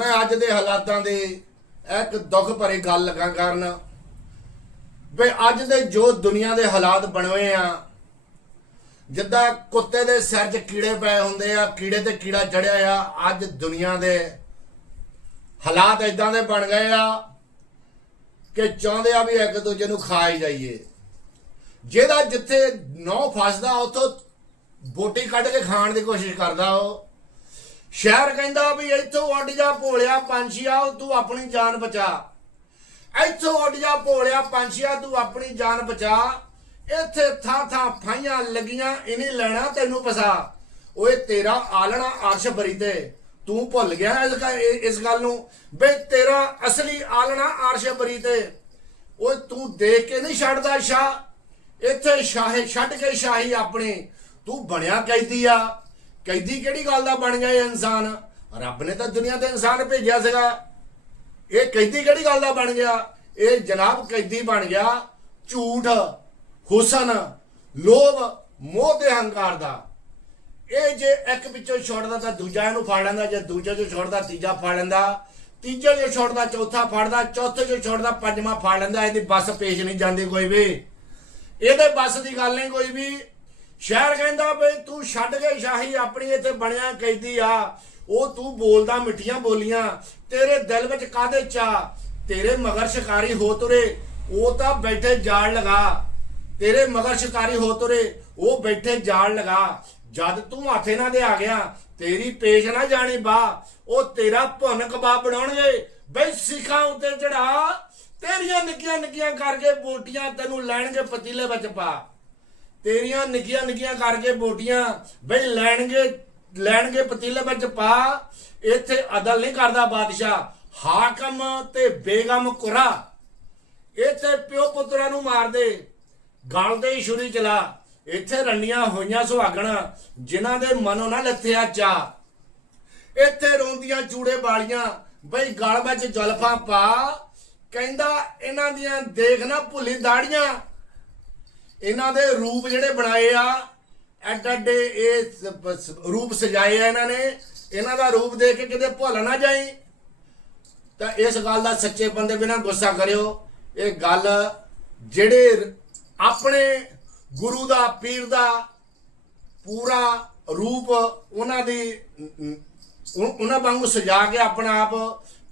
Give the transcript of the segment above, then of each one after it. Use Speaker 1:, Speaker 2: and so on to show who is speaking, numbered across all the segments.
Speaker 1: ਮੈਂ ਅੱਜ ਦੇ ਹਾਲਾਤਾਂ ਦੇ ਇੱਕ ਦੁੱਖ ਭਰੀ ਗੱਲ ਲਗਾ ਕਰਨ ਵੀ ਅੱਜ ਦੇ ਜੋ ਦੁਨੀਆ ਦੇ ਹਾਲਾਤ ਬਣੇ ਆ, ਜਿੱਦਾਂ ਕੁੱਤੇ ਦੇ ਸਿਰ 'ਚ ਕੀੜੇ ਪਏ ਹੁੰਦੇ ਆ, ਕੀੜੇ ਤੇ ਕੀੜਾ ਚੜਿਆ ਆ, ਅੱਜ ਦੁਨੀਆ ਦੇ ਹਾਲਾਤ ਇਦਾਂ ਦੇ ਬਣ ਗਏ ਆ ਕਿ ਚਾਹੁੰਦੇ ਆ ਵੀ ਇੱਕ ਦੂਜੇ ਨੂੰ ਖਾ ਹੀ ਜਾਈਏ। ਜਿਹਦਾ ਜਿੱਥੇ ਨੌ ਫਸਦਾ, ਉੱਥੋਂ ਬੋਟੀ ਕੱਢ ਕੇ ਖਾਣ ਦੀ ਕੋਸ਼ਿਸ਼ ਕਰਦਾ ਉਹ। ਸ਼ਹਿਰ ਕਹਿੰਦਾ ਵੀ ਇੱਥੋਂ ਉੱਡ ਜਾ ਭੋਲਿਆ ਪੰਛੀਆ, ਤੂੰ ਆਪਣੀ ਜਾਨ ਬਚਾ। ਇੱਥੋਂ ਉੱਡ ਜਾ ਭੋਲਿਆ ਪੰਛੀਆ, ਤੂੰ ਆਪਣੀ ਜਾਨ ਬਚਾ। ਇੱਥੇ ਥਾਂ ਥਾਂ ਫਾਈਆਂ ਲੱਗੀਆਂ ਇਨੀ ਲੈਣਾ ਤੈਨੂੰ ਫਸਾ ਓਏ, ਤੇਰਾ ਆਲਣਾ ਅਰਸ਼ ਬਰੀ ਤੇ। ਤੂੰ ਭੁੱਲ ਗਿਆ ਇਸ ਗੱਲ ਨੂੰ। ਬਈ ਤੇਰਾ ਅਸਲੀ ਆਲਣਾ ਅਰਸ਼ ਬਰੀ ਤੇ। ਓਏ, ਤੂੰ ਦੇਖ ਕੇ ਨਹੀਂ ਛੱਡਦਾ ਸ਼ਾਹ। ਇੱਥੇ ਸ਼ਾਹੇ ਛੱਡ ਕੇ ਸ਼ਾਹੀ ਆਪਣੀ। ਤੂੰ ਬਣਿਆ ਕੈਦੀ ਆ। ਕੈਦੀ ਕਿਹੜੀ ਗੱਲ ਦਾ ਬਣ ਗਿਆ ਇਹ ਇਨਸਾਨ? ਰੱਬ ਨੇ ਤਾਂ ਦੁਨੀਆ ਤੇ ਇਨਸਾਨ ਭੇਜਿਆ ਸੀਗਾ। ਇਹ ਕੈਦੀ ਕਿਹੜੀ ਗੱਲ ਦਾ ਬਣ ਗਿਆ? ਇਹ ਜਨਾਬ ਕੈਦੀ ਬਣ ਗਿਆ ਝੂਠ, ਹੁਸਨ, ਲੋਭ, ਮੋਹ ਤੇ ਹੰਕਾਰ ਦਾ। ਇਹ ਜੇ ਇੱਕ ਵਿੱਚੋਂ ਛੋੜਦਾ ਤਾਂ ਦੂਜਾ ਇਹਨੂੰ ਫੜ ਲੈਂਦਾ, ਜੇ ਦੂਜੇ ਚੋਂ ਛੋੜਦਾ ਤੀਜਾ ਫੜ ਲੈਂਦਾ। ਤੀਜੇ ਚੋਂ ਛੋੜਦਾ, ਚੌਥਾ ਫੜਦਾ, ਚੌਥੇ ਚੋਂ ਛੋੜਦਾ, ਪੰਜਵਾਂ ਫੜ ਲੈਂਦਾ। ਇਹਦੀ ਬੱਸ ਪੇਸ਼ ਨਹੀਂ ਜਾਂਦੀ ਕੋਈ ਵੀ। ਇਹਦੇ ਬੱਸ ਦੀ ਗੱਲ ਨਹੀਂ ਕੋਈ ਵੀ। ਸ਼ਹਿਰ ਕਹਿੰਦਾ ਬਈ ਤੂੰ ਛੱਡ ਕੇ ਸ਼ਾਹੀ ਆਪਣੀ ਇੱਥੇ ਬਣਿਆ ਕੈਦੀ ਆ। ਉਹ ਤੂੰ ਬੋਲਦਾ ਮਿੱਠੀਆਂ ਬੋਲੀਆਂ, ਤੇਰੇ ਦਿਲ ਵਿੱਚ ਕਾਦੇ ਚਾ ਤੇਰੇ ਮਗਰ ਸ਼ਿਕਾਰੀ ਹੋ ਤੁਰੇ, ਉਹ ਤਾਂ ਬੈਠੇ ਜਾਲ ਲਗਾ। ਤੇਰੇ ਮਗਰ ਸ਼ਿਕਾਰੀ ਹੋ ਤੁਰੇ, ਉਹ ਬੈਠੇ ਜਾਲ ਲਗਾ। ਜਦ ਤੂੰ ਹੱਥੇ ਨਾ ਦੇ ਆ ਗਿਆ, ਤੇਰੀ ਪੇਸ਼ ਨਾ ਜਾਣੀ ਬਾ। ਉਹ ਤੇਰਾ ਭੁੰਨ ਕਬਾਬ ਬਣਾਉਣਗੇ। ਬਈ ਸਿੱਖਾਂ ਉੱਤੇ ਚੜਾ ਤੇਰੀਆਂ ਨਿੱਕੀਆਂ ਨਿੱਕੀਆਂ ਕਰਕੇ ਬੋਟੀਆਂ ਤੈਨੂੰ ਲੈਣਗੇ ਪਤੀਲੇ ਵਿੱਚ ਪਾ। ਤੇਰੀਆਂ ਨਿੱਕੀਆਂ ਨਿੱਕੀਆਂ ਕਰਕੇ ਬੋਟੀਆਂ ਬਈ ਲੈਣਗੇ ਲੈਣਗੇ ਪਤੀਲੇ ਵਿੱਚ ਪਾ, ਇੱਥੇ ਅਦਲ ਨਹੀਂ ਕਰਦਾ ਬਾਦਸ਼ਾਹ। ਹਾਕਮ ਤੇ ਬੇਗਮ ਕੁਰਾ ਇੱਥੇ ਪਿਓ ਪੁੱਤਰਾਂ ਨੂੰ ਮਾਰਦੇ ਗਲ ਤੇ ਛੁਰੀ ਚਲਾ। ਇੱਥੇ ਰੰਡੀਆਂ ਹੋਈਆਂ ਸੁਹਾਗਣਾ, ਜਿਨ੍ਹਾਂ ਦੇ ਮਨੋਂ ਨਾ ਲੱਥਿਆ ਚਾ ਇੱਥੇ ਰੋਂਦੀਆਂ ਚੂੜੇ ਵਾਲੀਆਂ, ਬਈ ਗਲ ਵਿੱਚ ਜਲਫਾਂ ਪਾ। ਕਹਿੰਦਾ, ਇਹਨਾਂ ਦੀਆਂ ਦੇਖ ਨਾ ਭੁੱਲੀ ਦਾੜੀਆਂ। ਇਹਨਾਂ ਦੇ ਰੂਪ ਜਿਹੜੇ ਬਣਾਏ ਆ ਐਡ ਐਡੇ ਇਹ ਰੂਪ ਸਜਾਏ ਆ ਇਹਨਾਂ ਨੇ। ਇਹਨਾਂ ਦਾ ਰੂਪ ਦੇਖ ਕੇ ਕਿਤੇ ਭੁੱਲ ਨਾ ਜਾਈ। ਤਾਂ ਇਸ ਗੱਲ ਦਾ ਸੱਚੇ ਬੰਦੇ ਬਿਨਾਂ ਗੁੱਸਾ ਕਰਿਓ। ਇਹ ਗੱਲ ਜਿਹੜੇ ਆਪਣੇ ਗੁਰੂ ਦਾ, ਪੀਰ ਦਾ ਪੂਰਾ ਰੂਪ ਉਹਨਾਂ ਦੀ ਉਹਨਾਂ ਵਾਂਗੂ ਸਜਾ ਕੇ ਆਪਣਾ ਆਪ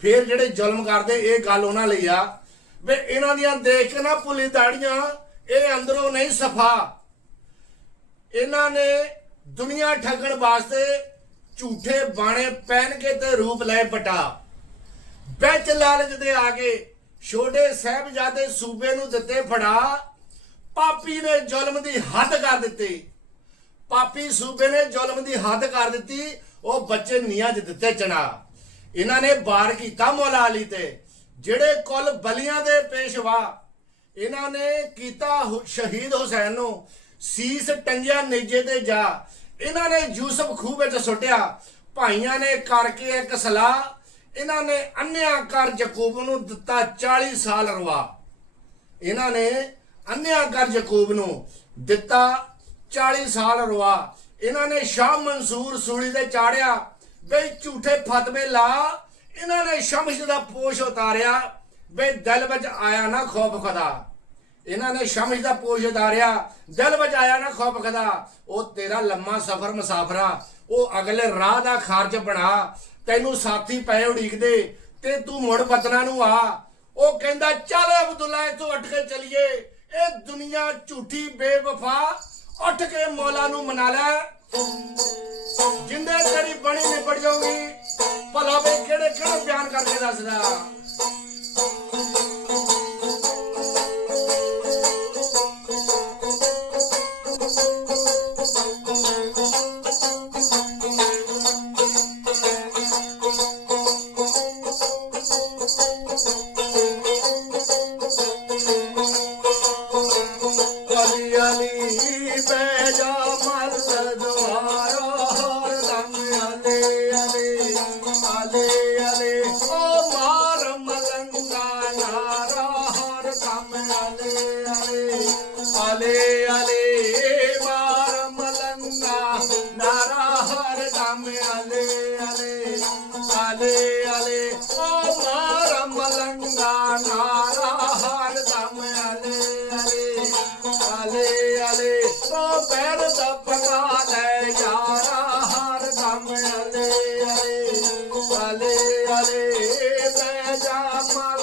Speaker 1: ਫੇਰ ਜਿਹੜੇ ਜ਼ੁਲਮ ਕਰਦੇ, ਇਹ ਗੱਲ ਉਹਨਾਂ ਲਈ ਆ। ਵੀ ਇਹਨਾਂ ਦੀਆਂ ਦੇਖ ਕੇ ਨਾ ਭੁੱਲੀ ਦਾੜੀਆਂ ਇਹ ਅੰਦਰੋਂ ਨਹੀਂ ਸਫਾ। ਇਹਨਾਂ ਨੇ ਦੁਨੀਆ ਠੱਗਣ ਵਾਸਤੇ ਝੂਠੇ ਬਾਣੇ ਪਹਿਨ ਕੇ ਤੇ ਰੂਪ ਲਏ ਬਟਾ ਵਿੱਚ ਲਾਲਚ ਦੇ ਆ ਕੇ ਛੋਟੇ ਸਾਹਿਬਜ਼ਾਦੇ ਸੂਬੇ ਨੂੰ ਦਿੱਤੇ ਫੜਾ। ਪਾਪੀ ਨੇ ਜ਼ੁਲਮ ਦੀ ਹੱਦ ਕਰ ਦਿੱਤੀ। ਪਾਪੀ ਸੂਬੇ ਨੇ ਜ਼ੁਲਮ ਦੀ ਹੱਦ ਕਰ ਦਿੱਤੀ, ਉਹ ਬੱਚੇ ਨੀਆਂ 'ਚ ਦਿੱਤੇ ਚਣਾ। ਇਹਨਾਂ ਨੇ ਬਾਰ ਕੀਤਾ ਮੌਲਾ ਅਲੀ ਤੇ, ਜਿਹੜੇ ਕੁੱਲ ਬਲੀਆਂ ਦੇ ਪੇਸ਼ਵਾ ਇਹਨਾਂ ਨੇ ਕੀਤਾ ਸ਼ਹੀਦ ਹੁਸੈਨ ਨੂੰ ਸੀਸ ਟੰਗਿਆ ਨੇਜੇ ਤੇ ਜਾ। ਇਹਨਾਂ ਨੇ ਯੂਸਫ ਖੂਹ ਵਿੱਚ ਸੁੱਟਿਆ। ਭਾਈਆਂ ਨੇ ਕਰਕੇ ਇੱਕ ਸਲਾਹ। ਇਹਨਾਂ ਨੇ ਅੰਨਿਆ ਕਰ ਯਕੂਬ ਨੂੰ ਦਿੱਤਾ 40 ਸਾਲ ਰਵਾ। ਇਹਨਾਂ ਨੇ ਅੰਨਿਆ ਕਰ ਯਕੂਬ ਨੂੰ ਦਿੱਤਾ 40 ਸਾਲ ਰਵਾ। ਇਹਨਾਂ ਨੇ ਸ਼ਾਹ ਮਨਸੂਰ ਸੂਲੀ ਤੇ ਚਾੜਿਆ। ਬਈ ਝੂਠੇ ਫਤਵੇ ਲਾ। ਇਹਨਾਂ ਨੇ ਸ਼ਮਸ਼ ਦਾ ਪੋਸ਼ ਉਤਾਰਿਆ। ਬਈ ਦਿਲ ਵਿੱਚ ਆਇਆ ਨਾ ਖੌਫ ਖਦਾ। ਇਹਨਾਂ ਨੇ ਸ਼ਮਸ਼ ਦਾ ਪੋਸ਼ ਉਤਾਰਿਆ। ਦਿਲ ਵਿੱਚ ਆਇਆ ਨਾ ਖੌਫ ਖਦਾ। ਉਹ ਤੇਰਾ ਲੰਮਾ ਸਫ਼ਰ ਮੁਸਾਫਰਾ। ਉਹ ਅਗਲੇ ਰਾਹ ਦਾ ਖਰਚ ਬਣਾ। ਤੈਨੂੰ ਸਾਥੀ ਪਏ ਉਡੀਕਦੇ ਤੇ ਤੂੰ ਮੁੜ ਵਤਨਾਂ ਨੂੰ ਆ। ਉਹ ਕਹਿੰਦਾ, ਚੱਲ ਅਬਦੁੱਲਾ, ਇੱਥੋਂ ਉੱਠ ਕੇ ਚਲੀਏ। ਇਹ ਦੁਨੀਆ ਝੂਠੀ ਬੇਵਫਾ ਉੱਠ ਕੇ ਮੌਲਾ ਨੂੰ ਮਨਾ ਲੈ। ਜਿੰਦੇ ਤੇਰੀ ਬਣੀ ਨਿਬੜ ਜਾਊਗੀ। ਭਲਾ ਬਈ ਕਿਹੜੇ ਕਿਹੜੇ ਬਿਆਨ ਕਰਕੇ ਦੱਸਦਾ? అలే మారమలన్న నారాహర దామె అలే అలే అలే అలే ఓ మారమలన్న నారాహర దామె అలే అలే అలే అలే ఓ పేర దప్పకాలే యారాహర దామె అలే అలే అలే అలే బేజా మార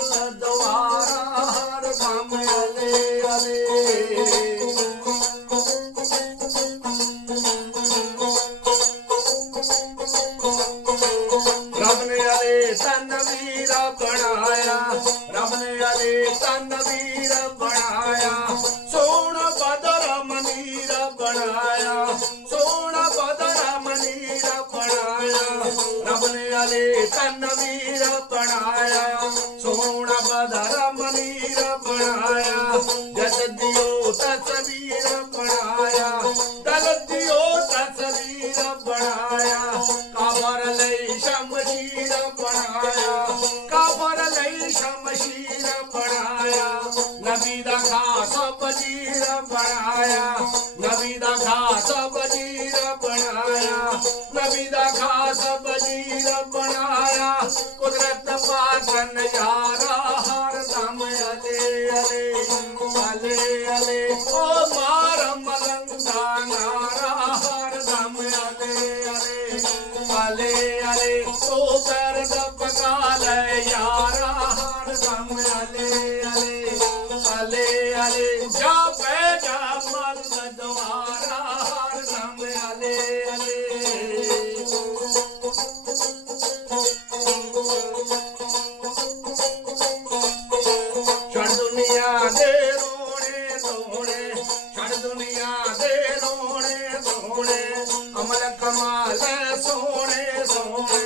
Speaker 1: ਬਣਾਇਆ। ਸੋਹਣਾ ਬਦਰ ਮਨੀਰ ਬਣਾਇਆ। ਰੱਬ ਨੇ ਅਲੇ ਤਨ ਵੀਰ ਬਣਾਇਆ। ਸੋਹਣਾ ਬਦਰ ਮਨੀਰ ਬਣਾਇਆ। ਜਦ ਦਿਓ ਤਸਵੀਰ ਬਣਾਇਆ। ਦਲ ਦਿਓ ਤਸਵੀਰ ਬਣਾਇਆ। ਕਾਬਰ ਲਈ ਸ਼ਮਸ਼ੀਰ ਬਣਾਇਆ। ਛੱਡ ਦੁਨੀਆ ਦੇ ਰੋਣੇ ਧੋਣੇ ਛੱਡ ਦੁਨੀਆ ਦੇ ਰੋਣੇ ਧੋਣੇ ਅਮਲ ਕਮਾਲ ਹੈ ਸੋਹਣੇ ਸੋਹਣੇ,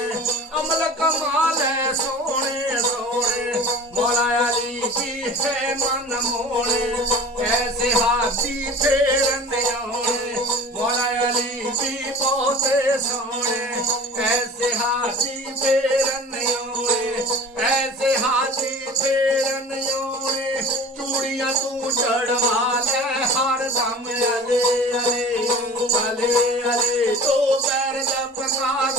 Speaker 1: ਅਮਲ ਕਮਾਲ ਹੈ ਸੋਹਣੇ ਸੋਹਣੇ। ਮੌਲਾ ਅਲੀ ਕੀ ਹੈ ਮਨ ਮੋਹਣੇ, ਐਸੇ ਹਾਸੀ ਫੇਰਨ ਆਉਣੇ ਬਹੁਤੇ ਸੋਹਣੇ ਐਸੇ ਹਾਥੀ ਫੇਰਨ ਆਉਣੇ ਐਸੇ ਹਾਥੀ ਫੇਰਨ ਆਉਣੇ ਚੂੜੀਆਂ ਤੂੰ ਚੜਵਾ ਲੈ, ਹਰ ਦਮ ਅਲੇ ਅਲੇ ਅਲੇ ਅਲੇ ਤੋ ਪੈਰ ਦਾ ਪਕਾ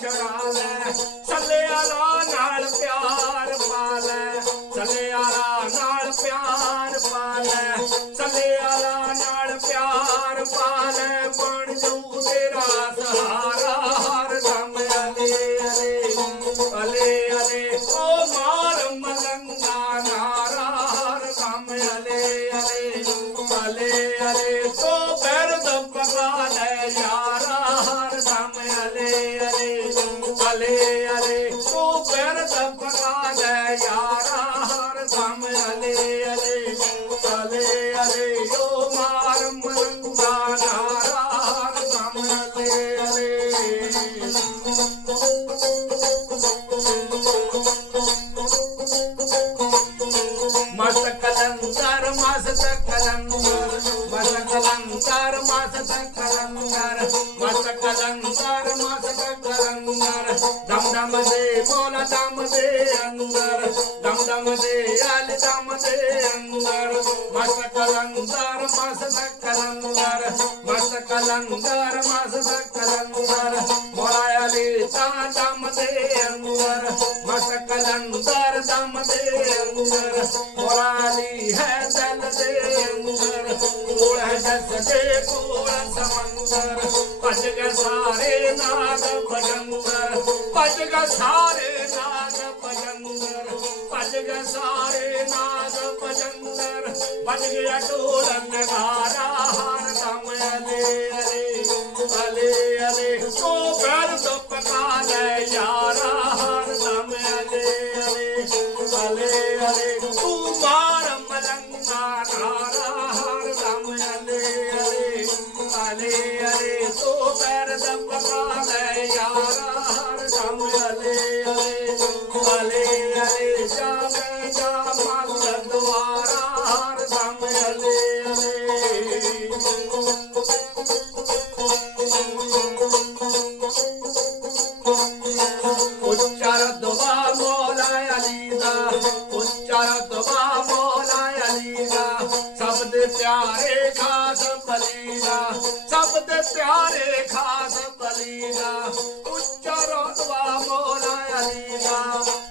Speaker 1: ਚੜਾ ਲੈ ਚੱਲਿਆ ਆਲਾ ਨਾਲ ਪਿਆਰ ਪਾ ਲੈ ਚੱਲੇ ਆਲਾ ਨਾਲ ਪਿਆਰ ਪਾ ਲੈ ਚੱਲਿਆ ਆਲਾ ਨਾਲ ਪਿਆਰ ਪਾ ਲੈ ਬਣ ਜੂ ਤੇਰਾ ਸਹਾਰਾ, ਹਰ ਦਮ ਅਲੇ ਅਲੇ ਅਲੇ ਅਲੇ, ਓ ਮਾਰ ਮਲੰਗਾ ਨਾਰਾ, ਹਰ ਦਮ ਅਲੇ ਅਲੇ ਅਲੇ ਅਲੇ ਅਲੇ ਮਸਤ ਕਲੰਦਰ ਮਸਤ ਕਲੰਦਰ ਮਸਤ ਕਲੰਦਰ ਮਸਤ ਕਲੰਦਰ ਮਸਤ ਕਲੰਦਰ ਮਸਤ ਕਲੰਦਰ ਦਮ ਦਮ ਦੇ ਮੋਲਾ ਦਮ ਦੇ ਅੰਦਰ ਦਮ ਦਮ ਦੇ ਅਲ ਦਮ ਦੇ ਅੰਦਰ ਮਸਤ ਕਲੰਦਰ ंगर मसकर कोराली हल ते अंगर। कोल सत ते कोल संग पच सारे नास पजंगर पचग सारे नास पजंगर। पचग सारे नास पजंगर। पजगोलंगार कमे ਬੈਰ ਤੋਂ ਪਕਾ ਲੈ ਯਾਰਾ, ਹਰ ਦਮ ਅਲੇ ਅਲੇ ਅਲੇ ਅਲੇ। ਤੂੰ ਮਾਰ ਮਲੰਗਾ ਨਾਰਾ, ਹਰ ਦਮ ਅਲੇ ਅਲੇ ਅਲੇ ਅਲੇ। ਤੂੰ ਬੈਰ ਤੋਂ ਪਕਾ ਲੈ ਯਾਰਾ, ਹਰ ਦਮ ਅਲੇ ਅਲੇ ਅਲੇ ਪਿਆਰੇ ਖਾਸ ਬਲੀ ਦਾ ਉੱਚਰ ਮੋਲਾ ਮੌਲਾ ਅਲੀ ਦਾ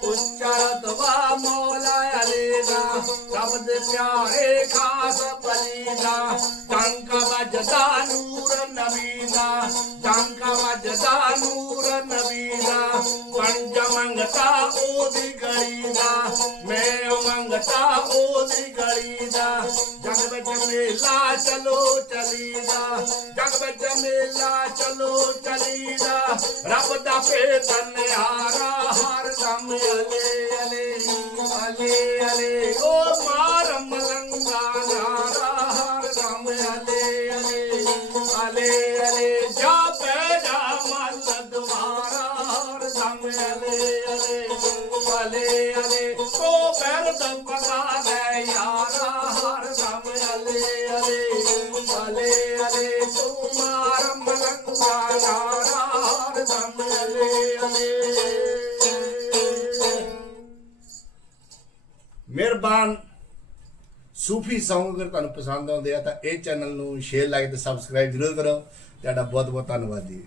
Speaker 1: ਉੱਚਰ ਦੁਆ ਮੌਲਾ ਅਲੀ ਦਾ ਸਭ ਦੇ ਪਿਆਰੇ ਖਾਸ ਬਲੀ ਦਾ ਟੰਕ ਵੱਜਦਾ ਗਲੀ ਦਾ ਮੈਂ ਮੰਗਤਾ ਉਹਦੀ ਗਲੀ ਦਾ। ਜਗ ਵਿੱਚ ਮੇਲਾ ਚਲੋ ਚਲੀਦਾ, ਜਗ ਵਿੱਚ ਮੇਲਾ ਚਲੋ ਚਲੀਦਾ। ਰੱਬ ਦਾ ਭੇਤ ਨਿਹਾਰਾ, ਹਰ ਦਮ ਅਲੇ ਅਲੇ ਅਲੇ ਅਲੇ ਓ ਅਲੇ ਅਲੇ ਅਲੇ ਅਲੇ ਤੂੰ ਮਾਰ ਮਲੰਗਾ ਨਾਰਾ ਦਮ ਅਲੇ ਅਲੇ ਮਿਹਰਬਾਨ। ਸੂਫੀ ਸੌਂਗ ਅਗਰ ਤੁਹਾਨੂੰ ਪਸੰਦ ਆਉਂਦੇ ਆ ਤਾਂ ਇਹ ਚੈਨਲ ਨੂੰ ਸ਼ੇਅਰ ਲਾਈਕ ਤੇ ਸਬਸਕ੍ਰਾਈਬ ਜ਼ਰੂਰ ਕਰੋ। ਤੁਹਾਡਾ ਬਹੁਤ ਬਹੁਤ ਧੰਨਵਾਦ ਜੀ।